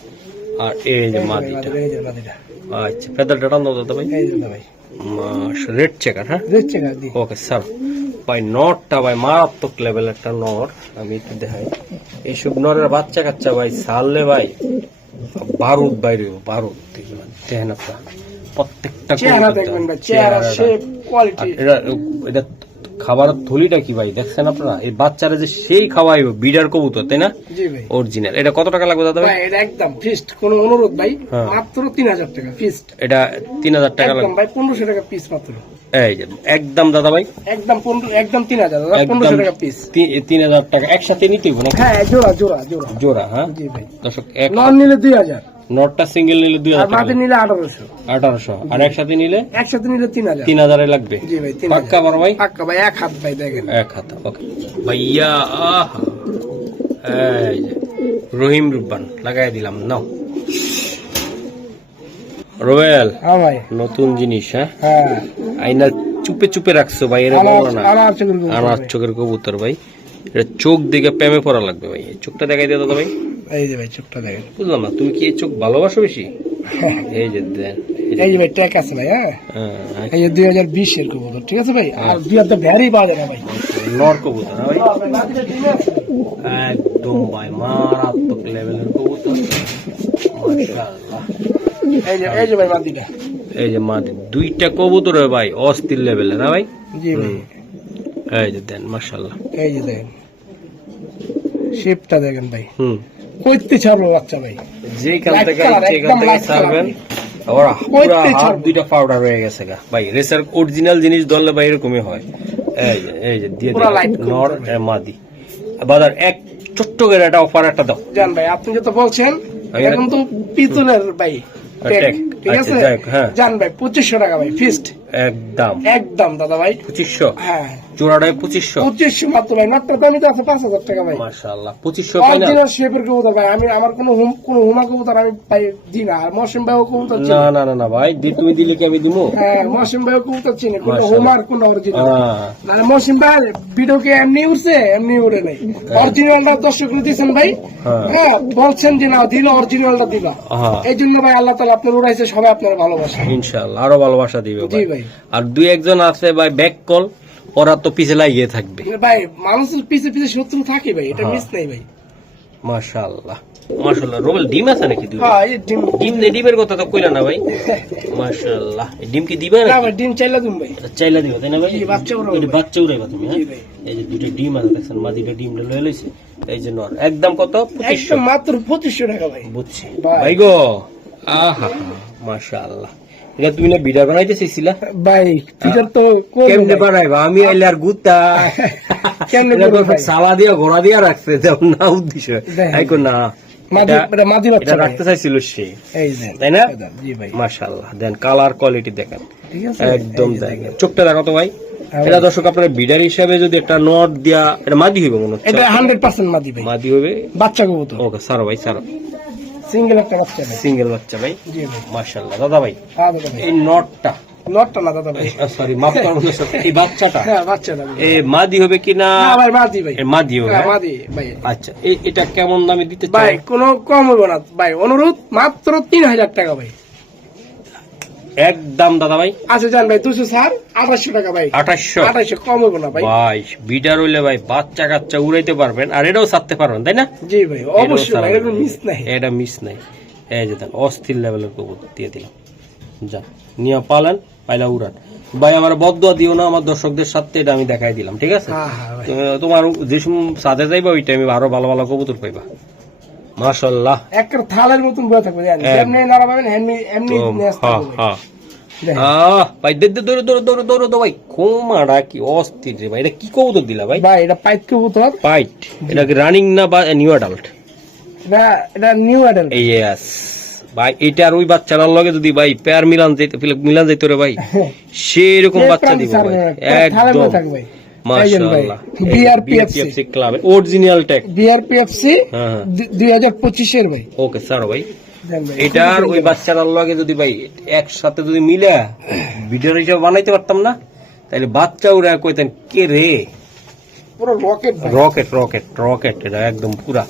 আর এই যে মাদিটা। এই যে মাদিটা। আচ্ছা, ফেদারটা টান দাও দাদা ভাই। এই যে ভাই। রেড চেকার, হ্যাঁ? দেখছে না দি। Okay sir. ভাই নটটা ভাই মারাত্মক লেভেল একটা নর, আমি একটু দেখাই। এইসব নরের বাচ্চা কাচ্চা ভাই ছাড়লে ভাই বারুদ বাইরে, বারুদ দেখেন আপনার প্রত্যেকটা চেহারা দেখবেন ভাই, চেহারা শেপ কোয়ালিটি। এটা খাবারের থলিটা কি ভাই দেখছেন আপনারা? এই বাচ্চারা যে সেই খাওয়াইব বিডার কবুতর, তাই না? জি ভাই। অরিজিনাল। এটা কত টাকা লাগবে দাদা ভাই? ভাই এটা একদম ফিক্সড, কোনো অনুরোধ ভাই, হ্যাঁ। মাত্র 3000 টাকা ফিক্সড। এটা 3000 টাকা লাগবে একদম ভাই 1500 টাকা পিস মাত্র। এই যে একদম দাদা ভাই, একদম 3000 দাদা, 1500 টাকা পিস। 3000 টাকা একসাথে নিতে হবে না? হ্যাঁ, জোড়া জোড়া জোড়া। জোড়া, হ্যাঁ? জি ভাই। দর্শক, এক নন নিলে 2000, নটটা সিঙ্গেল নিলে আর 2000 টাকা মাদি নিলে 1800, 1800, আর একসাথে নিলে একসাথে নিলে 3000। 3000 লাগবে। জি ভাই, পাক্কা বড় ভাই? পাক্কা ভাই, এক হাত ভাই দেখেন। এক হাত। ওকে ভাইয়া, আহা, এই যে রহিম রুব্বান লাগাই দিলাম, নাও। রোয়েল হ্যাঁ ভাই। নতুন জিনিস, হ্যাঁ? হ্যাঁ, আইনা চুপে চুপে রাখছো ভাই, এরা বলো না। আমার চোখের উপর আমার চোখের কবুতর ভাই, এটা চোখ দিকে প্রেমে পড়া লাগবে ভাই। এই চোখটা দেখাই দিয়ে দাদা ভাই। এই যে ভাই চোখটা দেখেন। বুঝলাম না, তুমি কি এই চোখ ভালোবাসো বেশি? এই যে দেন, এই যে ভাই ট্যাগ আছে ভাই। হ্যাঁ, হ্যাঁ, এই যে 2020 এর কবুতর, ঠিক আছে ভাই? আর 2000 ভ্যারি পাওয়া যায় না ভাই। নর কবুতর না ভাই, একদম ভাই মারাত্মক লেভেলের কবুতর, মাশাআল্লাহ। এই যে ভাই মাদিটা। এই যে মাদি দুইটা কবুতর ভাই অস্থির লেভেলের, না ভাই? জি ভাই। এই যে দেন, মাশাআল্লাহ। এই যে দেখেন শেপটা দেখেন ভাই, হুম, কইতে ছাড়বো বাচ্চা ভাই। যেখান থেকে Light color, একদম light ছাড়বেন, color। ওরা পুরো কইতে হাত ছাড়বো। দুইটা পাউডার হয়ে গেছে গা ভাই। রেসার অরিজিনাল জিনিস ধরলে ভাই এরকমই হয়। এই যে দিয়ে পুরা দিলাম, light color নর ভাই। মাদি। বাজার এক ছোট্ট করে একটা অফার একটা দাও। জান ভাই, আপনি যেটা বলছেন আমি এখন তো পিতলের ভাই ট্যাগ, ট্যাগ, ঠিক আচ্ছা, আছে? যাক, হ্যাঁ। জান ভাই 2500 টাকা ভাই ফিক্সড, একদম একদম দাদা ভাই। 2500, হ্যাঁ, জোড়াটায় 2500। 2500 মাত্র ভাই। নটটার দামই তো আছে 5000 টাকা ভাই। মাশাআল্লাহ, 2500 পাই না? অরিজিনাল শেপের কবুতর ভাই। আমি আমার কোনো হুমা কবুতর আমি পাই দিই না। আর মৌসুম ভাইও কবুতর চিনি। না না না না ভাই, তুমি দিলে কি আমি দিবো? হ্যাঁ, মৌসুম ভাইও কবুতর চিনি, কোনো মাশাআল্লাহ। হুমার কোনো অরিজিনাল। হ্যাঁ। আর মৌসুম ভাই ভিডিওকে এমনি উঠছে, এমনি উড়ে নাই। অরিজিনালটা দর্শক দিয়েছেন ভাই। হ্যাঁ। হ্যাঁ, বলছেন যে না দিল, অরিজিনালটা দিবা। হ্যাঁ। এই জন্য ভাই আল্লাহ তাআলা আপনার উড়াইছে, সবাই আপনার ভালোবাসে। ইনশাআল্লাহ আরো ভালোবাসা দিবে জি ভাই। আর দুই একজন আছে ভাই ব্যাক কল, ওরা তো পিছে লাগিয়ে থাকবে। ভাই মানুষের পিছে পিছে শত্রু থাকে ভাই, এটা হ্যাঁ। মিস নাই ভাই। মাশাআল্লাহ মাশাআল্লাহ। রোবেল ডিম আছে নাকি? হ্যাঁ, এই ডিম। ডিম নেই, ডিমের কথা তো কইলা না ভাই। মাশাআল্লাহ, এই ডিম কি দিবে না না? ভাই, ডিম চাইলা দিম ভাই। চাইলা দিবে তাই না ভাই? জি, বাচ্চা উড়াবো এটা ভাই। বাচ্চা উড়াইবা তুমি, হ্যাঁ? জি ভাই। এই যে দুটো ডিম আছে দেখছেন, মাদিটা ডিমটা লয়ে লইছে। এই যে নর একদম কত? 2500। একদম মাত্র 2500 টাকা ভাই। বুঝছি ভাই। ভাই গো, আহা মাশাআল্লাহ। এটা তুমি না ভিডিও বানাইতে চাইছিলা ভাই ফিটার তো কেমনে বানাইবা? আমি আইলে আর গুতা কেমনে এটা করবো তো ভাই? সালা দিয়া ঘোড়া দিয়া রাখছে, যেমন না উদ্দেশ্য। দেখেন। আইকো না, মাদি, এটা- এটা মাদি বাচ্চা এটা ভাই। রাখতে চাইছিল সে, এই যে তাই না? জি ভাই। মাশাআল্লাহ। দেন কালার কোয়ালিটি দেখেন, ঠিক আছে, একদম এই যে দেখেন। চোখটা দেখো তো ভাই। হ্যাঁ এটা ভাই। দর্শক আপনার বিডার হিসাবে যদি একটা নট দিয়া, এটা মাদি হইবে মনে হচ্ছে। এটা 100% মাদি ভাই, মাদি হবে। বাচ্চা কবুতর, ওকে সারো ভাই, সারো। সিঙ্গেল একটা বাচ্চা ভাই। সিঙ্গেল বাচ্চা ভাই, জি ভাই। মাশাআল্লাহ। দাদা ভাই হ্যাঁ দাদা ভাই, এই নটটা, নটটা না দাদা ভাই। সরি মাফ করবেন দর্শক, এই বাচ্চাটা হ্যাঁ, বাচ্চা দাদা ভাই। এ মাদি হবে কিনা? না ভাই, মাদি ভাই। এ মাদি হবে, হ্যাঁ, হ্যাঁ? মাদি ভাই। আচ্ছা, এটা কেমন দামে দিতে চাই? ভাই কোনো কম হইব না ভাই, অনুরোধ মাত্র 3000 টাকা ভাই। একদম দাদা ভাই আচ্ছা জান ভাই, 200 ছাড়, 2800 টাকা ভাই। 2800। 2800 কম হইব না ভাই। ভাই বিডার হইলে ভাই বাচ্চা কাচ্চা উড়াইতে পারবেন, আর এটাও ছাড়তে পারবেন, তাই না? জি ভাই, অবশ্যই ভাই, এটা মিস নাই। এটা মিস নাই। এই যে দেন অস্থির লেভেলের কবুতর দিয়ে দিলাম, যা নিয়ে পালেন, পাইলা উড়ান। ভাই আমার বদদোয়া দিও না আমার দর্শকদের সাথে, এটা আমি দেখাই দিলাম, ঠিক আছে? হ্যাঁ হ্যাঁ ভাই। তোমার যে সময় সাথে যাইবা ওই টাইমে আরো ভালো ভালো কবুতর পাইবা। মাশাআল্লাহ। একটা থালের মতন বয়ে থাকবে জানেন, এমনি নাড়া পাবেন, এমনি এমনি নেস্ত হ্যাঁ হবে ভাই। হ্যাঁ। দেখেন। ভাই দৌড়ো দৌড়ো দৌড়ো দৌড়ো দৌড়ো ভাই, কোমাটা কি অস্থির রে ভাই। এটা কি কবুতর দিলা ভাই? ভাই এটা পাইত কবুতর, পাইট। এটা কি রানিং না বা নিউ অ্যাডাল্ট? এটা নিউ অ্যাডাল্ট। ইয়েস ভাই, এটা আর ওই বাচ্চাটার লগে যদি ভাই পেয়ার মিলান যাইতো রে ভাই, সেরকম বাচ্চা দিব ভাই, একদম মাশাআল্লাহ। BRPFC club original tag. BRPFC হ্যাঁ 2025 এর ভাই। ওকে স্যার ভাই, দেন ভাই এটার ওই বাচ্চাটার লগে যদি ভাই একসাথে যদি মিলে ভিডিও হিসাবে বানাইতে পারতাম না, তাহলে বাচ্চা ওরা কইতেন কে রে, পুরো রকেট ভাই রকেট রকেট রকেট, এটা একদম পুরা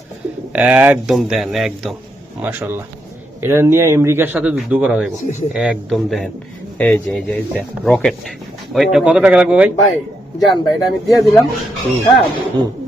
একদম দেন একদম মাশাআল্লাহ। এটা নিয়ে আমেরিকার সাথে যুদ্ধ করা যাবে একদম। দেন এই যে রকেট। ওইটা কত টাকা লাগবে ভাই? ভাই জান ভাই এটা আমি দিয়ে দিলাম। হ্যাঁ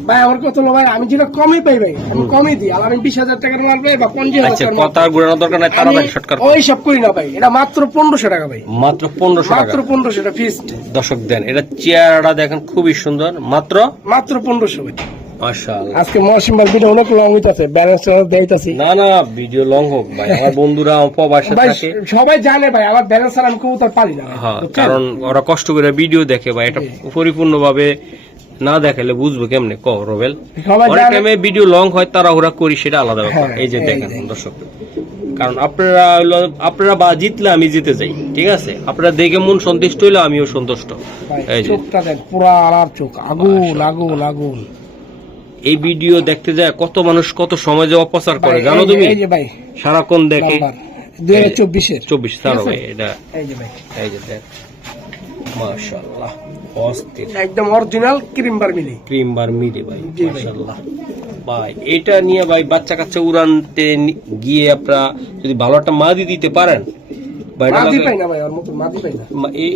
ভাই আমার কত হলো ভাই, আমি যেটা কমই পাই ভাই আমি কমই দিই। আর আমি 20,000 টাকার মাল পাই বা 50,000 আচ্ছা, টাকার কথা ঘুরানোর দরকার নাই, তাড়াতাড়ি শর্টকাট ওই সব করি না ভাই। এটা মাত্র 1500 টাকা ভাই, মাত্র 1500 টাকা। মাত্র 1500 টাকা ফিক্সড। দর্শক দেন, এটা চেয়ারটা দেখেন খুবই সুন্দর, মাত্র 1500 ভাই। মাশাআল্লাহ। আজকে মৌসুম ভাই ভিডিও অনেক লং হইতাছে, ব্যালেন্স দেইতাছি না না, ভিডিও লং হোক ভাই, আমার বন্ধুরা প্রবাসে ভাই থাকে, সবাই জানে ভাই আমার ব্যালেন্স আর আমি কবুতর পালি না। হ্যাঁ, কারণ ওরা কষ্ট করে ভিডিও দেখে ভাই, এটা পরিপূর্ণ ভাবে না দেখালে বুঝবো কেমনে ক রবেল। সবাই অনেক জানে টাইমে ভিডিও লং হয়, তারা ওরা করি, সেটা আলাদা ব্যাপার। হ্যাঁ, এই যে এই দেখেন যে। দর্শক, কারণ আপনারা বা জিতলে আমি জিতে যাই, ঠিক আছে? আপনারা দেখে মন সন্তুষ্ট হইলে আমিও সন্তুষ্ট। ভাই এই যে চোখটা দেন পুরা আলার চোখ, আগুন আগুন আগুন। এই ভিডিও দেখতে যায় কত মানুষ কত সময় যে অপচার করে ভাই, জানো এই যে- তুমি? এই যে ভাই সারাক্ষণ দেখে। নাম্বার 2024 এর 24 ছাড়ো ভাই, এটা এই যে ভাই এই যে দেখ মাশাআল্লাহ, অস্থির একদম অরিজিনাল ক্রিম বার মিলি। ক্রিম বার মিলে ভাই জি ভাই। মাশাআল্লাহ। ভাই এটা নিয়ে ভাই বাচ্চা কাচ্চা উড়ানতে গিয়ে আপনারা যদি ভালো একটা মাদি দিতে পারেন ভাই, এটা মাদি লাগে- পাই না ভাই, ওর মতো মাদি পাই না।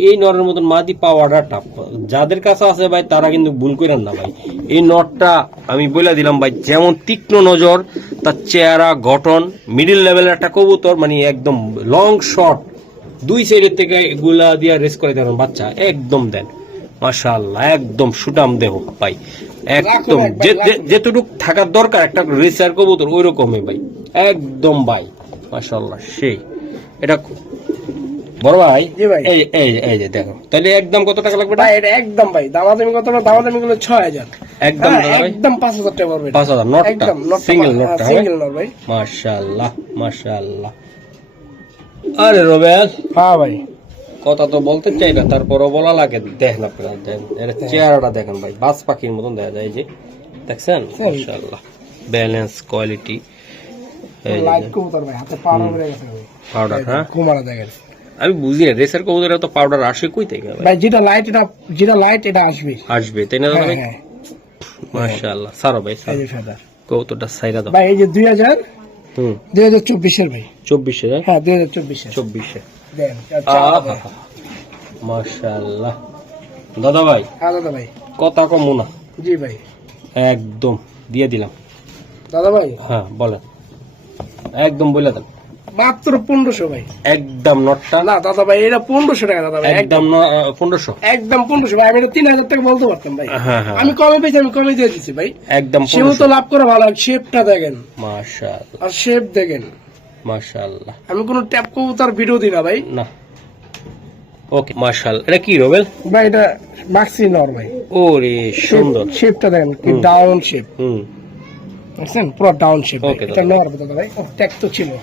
এই নরের মতন মাদি পাওয়াটা টাপ। যাদের কাছে আছে ভাই তারা কিন্তু ভুল করেন না ভাই। এই নটটা আমি বলে দিলাম ভাই, যেমন তীক্ষ্ণ নজর, তার চেহারা গঠন, মিডিল লেভেলের একটা কবুতর, মানে একদম লং শট, দুই সাইডের থেকে এগুলা দিয়ে রেস করে দেন বাচ্চা একদম দেন মাশাআল্লাহ, একদম সুটাম দেহ ভাই, একদম লাখ ভাই, যেটুকু থাকার দরকার একটা রেসার কবুতর ওই রকমই ভাই, একদম ভাই মাশাআল্লাহ সেই। এটা বড় ভাই, জি ভাই। এই যে দেখো, তাহলে একদম কত টাকা লাগবে? ভাই এটা একদম ভাই দামাদামি কত না, দামাদামি গুলো 6000 একদম হ্যাঁ, দাদা ভাই, একদম 5000 টাকা পড়বে। 5000 নটটা, একদম সিঙ্গেল নটটা সিঙ্গেল নট ভাই। মাশাআল্লাহ মাশাআল্লাহ। আরে রবেল, হ্যাঁ ভাই কথা তো বলতে চাই না, তারপরও বলা লাগে। দেখেন আপনারা, দেখেন এর চেহারাটা দেখেন ভাই, বাজ পাখির মতন দেখা যায়। এই যে দেখছেন মাশাআল্লাহ, ব্যালেন্স কোয়ালিটি। এই লাইট কবুতর ভাই, হাতে পাউডার করে গেছে ভাই। পাউডার, হ্যাঁ কুমারা দেখেন আমি বুঝি না, রেসার কবুতরে তো পাউডার আসে কই থেকে ভাই? ভাই, যেটা লাইট এটা আসবে। আসবে তাই না দাদা হ্যাঁ ভাই? হ্যাঁ মাশাআল্লাহ, সারো ভাই এই সারো, যে সাদা কবুতরটা সাইরা দাও। ভাই, এই যে 2024 এর ভাই। 24 হ্যাঁ 2024 এর 24 দেন। মাশাআল্লাহ দাদা ভাই, হ্যাঁ দাদা ভাই। কথা কম না, জি ভাই একদম দিয়ে দিলাম। দাদা ভাই, হ্যাঁ বলেন, একদম বলে দেন, মাত্র 1500 ভাই। একদম নটটা না দাদা ভাই, এটা 1500 টাকা দাদা ভাই, একদম 1500, একদম 1500 ভাই। আমি এটা 3000 টাকা বলতে পারতাম ভাই। হ্যাঁ হ্যাঁ আমি কমে পেয়েছি, আমি কমে দিয়ে দিচ্ছি ভাই। একদম সেও তো 1500। লাভ করে ভালো, শেপটা দেখেন মাশাআল্লাহ আর শেপ দেখেন। মাশাআল্লাহ, আমি কোনো ট্যাপ কবুতর ভিডিও দিই না ভাই। না ওকে মাশাআল্লাহ। এটা কি রবেল? ভাই এটা মাক্সি নর ভাই। ওরে সুন্দর, শেপটা দেখেন কি ডাউন শেপ, হুম বুঝছেন পুরো ডাউন শেপ। Okay, এটা দাদা। নর দাদা ভাই। ও ট্যাগ তো ছিল, ওই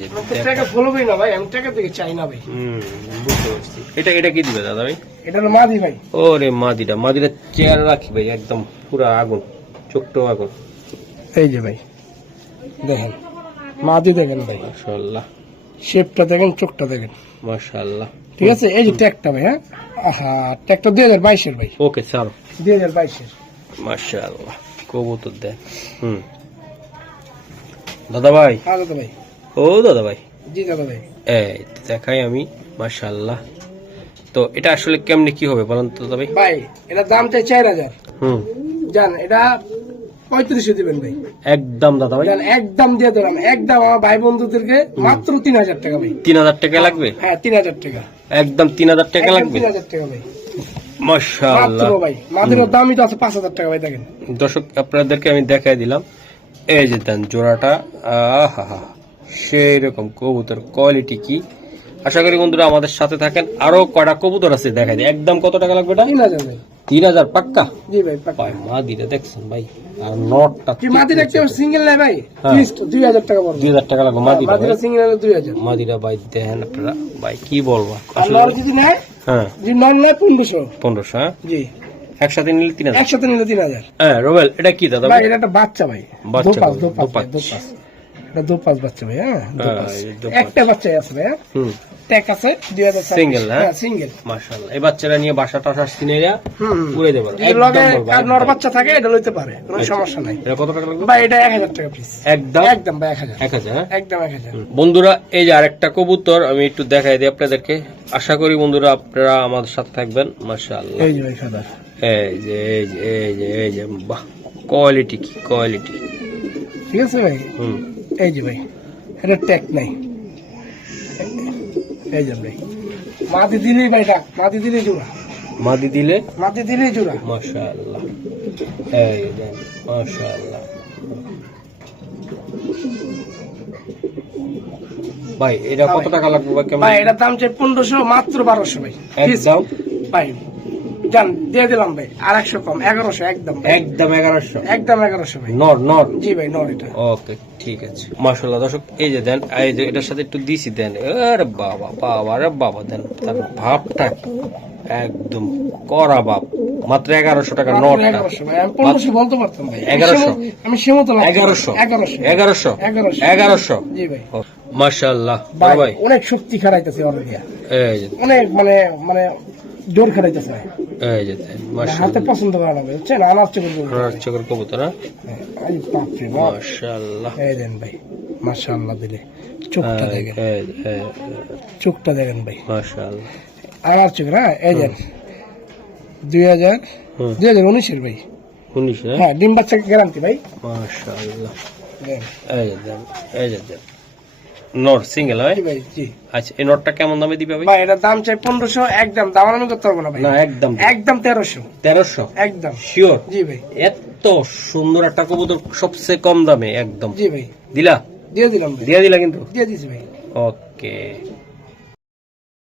যে টাকা বলবেই না ভাই, আমি টাকা দিকে চাই না ভাই। বুঝতে পারছি। এটা কি দিবে দাদা ভাই? এটা হলো মাদি ভাই। ওরে মাদিটা চেয়ার রাখি ভাই, একদম পুরা আগুন, চোখটো আগুন। এই যে ভাই দেখেন, মাদি দেখেন ভাই, মাশাআল্লাহ শেপটা দেখেন, চোখটা দেখেন, মাশাআল্লাহ। ঠিক আছে। এই যে ট্যাগটা ভাই, হ্যাঁ আহা, ট্যাগটা 2022 এর ভাই, ওকে ছাড়ো, 2022 এর। মাশাআল্লাহ কবুতর দেখ। দাদা ভাই, হ্যাঁ দাদা ভাই। ও দাদা ভাই, জি দাদা ভাই। এই দেখাই আমি, মাশাআল্লাহ। তো এটা আসলে কেমনে কি হবে বলেন তো দাদা ভাই? ভাই এটা দাম চাই 4000, হুম জান এটা 3500 দিবেন ভাই। একদম দাদা ভাই, জান একদম দিয়ে দিলাম, একদম আমার ভাই বন্ধুদেরকে মাত্র 3000 টাকা ভাই। 3000 টাকা লাগবে? হ্যাঁ 3000 টাকা, একদম 3000 টাকা একদম লাগবে 3000 টাকা ভাই, মাশাআল্লাহ। মাত্র ভাই। মাদের দামই তো আছে 5000 টাকা ভাই। দেখেন দর্শক আপনাদেরকে আমি দেখাই দিলাম, এই যে দেন জোড়াটা, আহা সেই রকম কবুতর, কোয়ালিটি কি। আশা করি বন্ধুরা আমাদের সাথে থাকেন। আরো কয়টা কবুতর আছে দেখাই দিই। একদম কত টাকা লাগবে এটা? 3000 ভাই। 3000 পাক্কা? জি ভাই পাক্কা। ভাই মাদিটা দেখছেন ভাই, আর নটটা কি মাদি দেখতে সিঙ্গেল নাই ভাই, হ্যাঁ। ফিক্সড 2000 টাকা পড়বে। 2000 টাকা লাগবে মাদিটা ভাই। মাদিরা সিঙ্গেল হলে 2000। মাদিরা ভাই দেখেন আপনারা ভাই, কি বলবো আর আসলে। নর যদি নেয়, হ্যাঁ যদি নর নেয় 1500। 1500, হ্যাঁ জি একসাথে নিলে 3000। একসাথে নিলে 3000। হ্যাঁ রোবেল, এটা কি দাদা ভাই ভাই? এটা একটা বাচ্চা ভাই, বাচ্চা দোপাস ভাই, দোপাস দোপাস। দোপাস। এটা দোপাস বাচ্চা ভাই, হ্যাঁ দোপাস। এই দোপাস। একটা বাচ্চাই আছে ভাই, হ্যাঁ হুম ট্যাগ আছে 2024 Single, হ্যাঁ? সিঙ্গেল। মাশাআল্লাহ, এই বাচ্চারা নিয়ে বাসা টাসা সিনেরা হুম পুরে দেবেন যদি লগে আর নর বাচ্চা থাকে এটা লইতে পারে, কোনো সমস্যা নাই এটা কত টাকা লাগবে ভাই। এটা 1000 টাকা পিস, একদম একদম ভাই 1000, 1000 হ্যাঁ? একদম 1000। বন্ধুরা এই যে আরেকটা কবুতর আমি একটু দেখাই দিই আপনাদেরকে, আশা করি বন্ধুরা আপনারা আমাদের সাথে থাকবেন। মাশাআল্লাহ, এই যে ভাই খাদা, এই যে এই যে এই যে এই যে বাহ, কোয়ালিটি কি কোয়ালিটি। ঠিক আছে ভাই। হুম এই যে ভাই এটা ট্যাগ নাই, এই যে ভাই মাটি দিলেই ভাই ডাক, মাটি দিলেই জোড়া, মাদি দিলে মাটি দিলেই জোড়া। মাশাআল্লাহ, এই দেন মাশাআল্লাহ। ভাই এটা কত টাকা লাগবে ভাই কেমন? ভাই এটার দাম চাই 1500, মাত্র 1200 ভাই। একদম ভাই জান দিয়ে দিলাম ভাই, আর 100 কম, 1100 একদম ভাই। একদম 1100 একদম 1100 ভাই। নর নর। জি ভাই নর এটা। ওকে ঠিক আছে মাশাআল্লাহ। দর্শক এই যে দেন, এই যে এটার সাথে একটু দিছি দেন, আরে বাবা বাবা রে বাবা, দেন তার ভাবটা একদম করা বাপ। মাত্র 1100 টাকা মাত্র নটটা। 1100 ভাই, আমি 1500 বলতে পারতাম ভাই। 1100 আমি সীমত লাগছে। 1100 1100 1100 1100। জি ভাই। মাশাআল্লাহ ভাই ভাই, অনেক শক্তি খারাইতেছে ওর দিয়া, এই যে অনেক মানে মানে জোর খারাইতেছে ভাই। এই যে দেন হাতে মাশাআল্লাহ, পছন্দ করে না ভাই, বুঝছেন? আনার চেয়ে করবো। চোখের কবুতর না? এই বাপরে বাপ। মাশাআল্লাহ, এই দেন ভাই, মাশাআল্লাহ দিলে চোখটা দেখেন, এই চোখটা দেখেন ভাই, মাশাআল্লাহ। আনার চোখ না। এই দেন 2019 এর ভাই, 19 হ্যাঁ ডিম বাচ্চা গ্যারান্টি ভাই। মাশাআল্লাহ, দেন। এই যে দেন, এই যে দেন নট সিঙ্গেল হয়। জি ভাই জি আচ্ছা এই নটটা কেমন দামে দিবে ভাই? ভাই এটার দাম চাই 1500, একদম দামাদামি করতে পারবো না ভাই। না একদম একদম 1300, 1300 একদম শিওর। জি ভাই। এত সুন্দর একটা কবুতর সবচেয়ে কম দামে একদম জি ভাই দিলা, দিয়ে দিলাম ভাই, দিয়ে দিলা কিন্তু। দিয়ে দিছি ভাই। ওকে